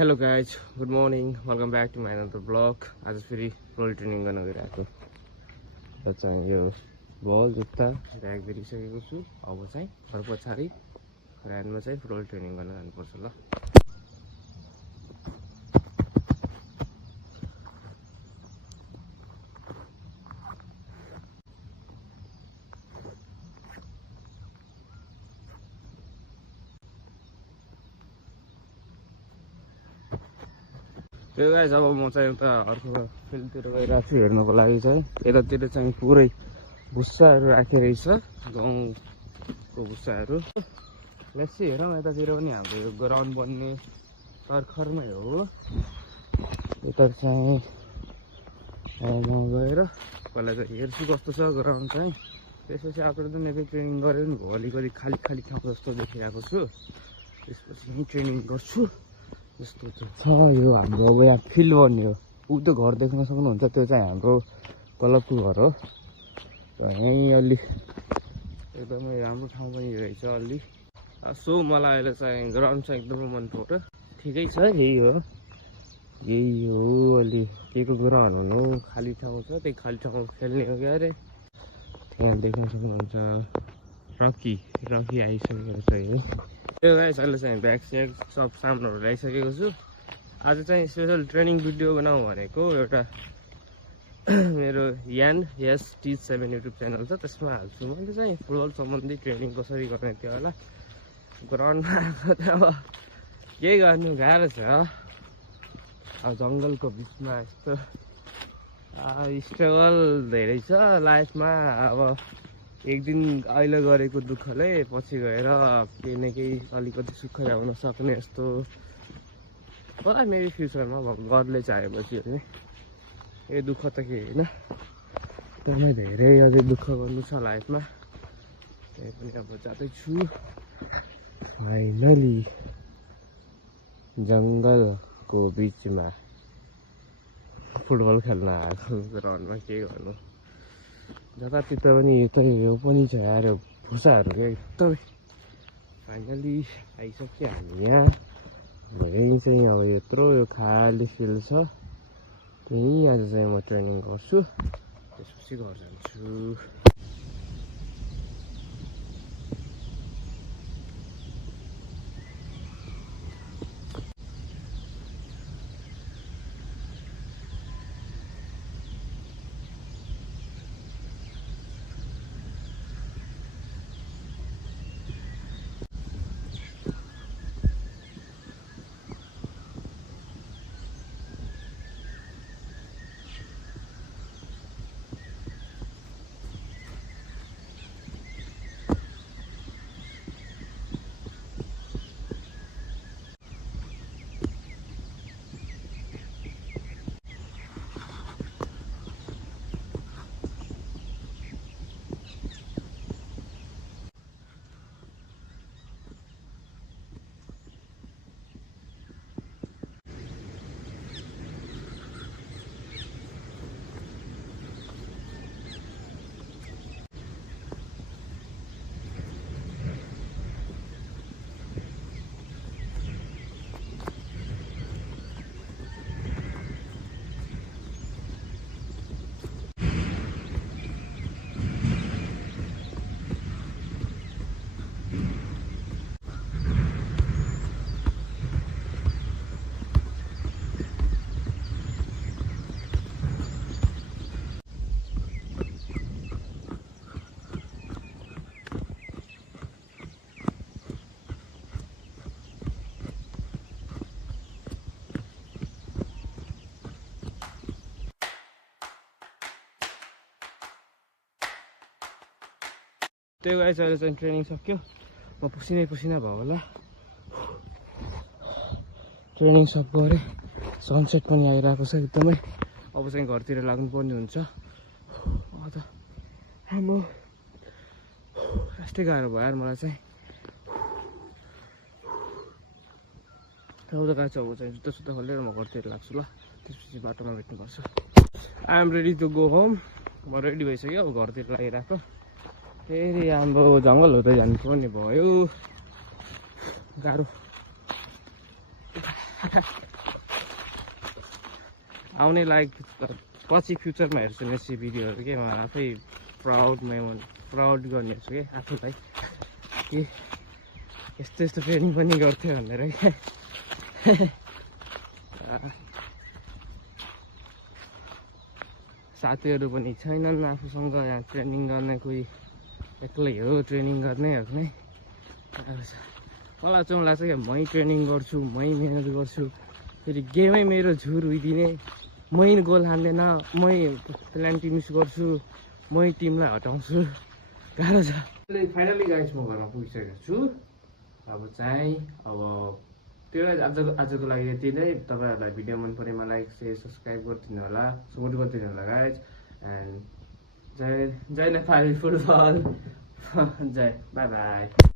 Hello guys, good morning. Welcome back to my another vlog. आज फेरि role training गर्न गइरहेको र चाहिँ यो बल जुत्ता ब्याग बेरिसकेको छु। अब चाहिँ घर पछाडि ऱ्यानमा चाहिँ रोल ट्रेनिङ गर्न जानुपर्छ ल। यो गाइस अब म चाहिँ उता अर्को फिल्डतिर गइरहेको छु हेर्नको लागि चाहिँ यतातिर चाहिँ पुरै भुस्साहरू राखेरहेछ गाउँको भुस्साहरू। लेट्स हेरौँ यतातिर पनि हाम्रो यो ग्राउन्ड बन्ने तर्खरमै हो। यता चाहिँ म गएर पहिला चाहिँ हेर्छु कस्तो छ ग्राउन्ड चाहिँ, त्यसपछि आफ्नो त मेरो ट्रेनिङ गरेर नि भयो। अलिकति खाली खाली ठाउँ जस्तो देखिरहेको छु, त्यसपछि यहीँ ट्रेनिङ गर्छु जस्तो छ। यो हाम्रो अब यहाँ फिल्ड बन्ने हो। ऊ त्यो घर देख्न सक्नुहुन्छ, त्यो चाहिँ हाम्रो क्लबको घर हो। र यहीँ अलि एकदमै राम्रो ठाउँ पनि रहेछ अलि। सो मलाई अहिले चाहिँ ग्राउन्ड चाहिँ एकदमै मन पर्यो। ठिकै छ, यही हो अलि के को ग्राउन्ड हुनु, खाली ठाउँ छ, त्यही खाली ठाउँमा खेल्ने हो क्या अरे। त्यहाँ देख्न सक्नुहुन्छ रकी आइसकेको छ है। त्यो गाइस अहिले चाहिँ ब्याग स्याग सब सामानहरू ल्याइसकेको छु। आज चाहिँ स्पेसल ट्रेनिङ भिडियो बनाऊ भनेको एउटा मेरो YAN7 युट्युब च्यानल छ, त्यसमा हाल्छु। मैले चाहिँ फुटबल सम्बन्धी ट्रेनिङ कसरी गर्ने त्यो होला। ग्राउन्डमा आएको त अब के गर्नु, गाह्रो छ। अब जङ्गलको बिचमा यस्तो स्ट्रगल धेरै छ लाइफमा। अब एक दिन अहिले गरेको दुःखले पछि गएर केही न केही अलिकति सुख ल्याउन सक्ने यस्तो होला मेरो फ्युचरमा। गडले चाहेपछि होइन, यो दुःख त के होइन, एकदमै धेरै अझै दुःख गर्नु छ लाइफमा। त्यही पनि अब जाँदैछु फाइनली जङ्गलको बिचमा फुटबल खेल्न आएको ग्राउन्डमा। के गर्नु, जतातिर पनि यो पनि छ यार, भुसाहरू क्या एकदमै। फाइनली आइसक्यो हामी यहाँ। यहीँ चाहिँ अब यत्रो यो खाली फिल्ड छ, त्यहीँ आज चाहिँ म ट्रेनिङ गर्छु, त्यसपछि घर जान्छु। त्यो गाइस अहिले चाहिँ ट्रेनिङ सक्यो, म पसिनै भयो होला। ट्रेनिङ सब गरेँ, सनसेट पनि आइरहेको छ एकदमै। अब चाहिँ घरतिर लाग्नुपर्ने हुन्छ। म यस्तै गाह्रो भयो यार मलाई चाहिँ। अब त गाइस अब चाहिँ जुत्ता खोलेर म घरतिर लाग्छु ल, त्यसपछि बाटोमा भेट्नुपर्छ। I am ready to go home. म रेडी भइसक्यो, अब घरतिर लागिरहेको। फेरि हाम्रो जङ्गल हुँदै जानुपर्ने भयो, गाह्रो। आउने लाइक पछि फ्युचरमा हेर्छु मेसी भिडियोहरू के म आफै प्राउड गर्ने छु कि आफूलाई कि यस्तो यस्तो ट्रेनिङ पनि गर्थ्यो भनेर क्या साथीहरू पनि छैनन् आफूसँग यहाँ ट्रेनिङ गर्ने कोही एक्लै हो ट्रेनिङ गर्ने हो कि मलाई चाहिँ लाग्छ क्या मै ट्रेनिङ गर्छु मै मिहिनेत गर्छु फेरि गेमै मेरो झुर उइदिने मै गोल हान्दैन मै पेनाल्टी मिस गर्छु मै टिमलाई हटाउँछु गाह्रो छ फाइनली गाइस म घरमा पुगिसकेको छु अब त्यो आजको लागि यति नै तपाईँहरूलाई भिडियो मन परेमा लाइक सेयर सब्सक्राइब गरिदिनु होला सपोर्ट गरिदिनु होला गाइस एन्ड जय नेपाली फुटबल जय बाई बाई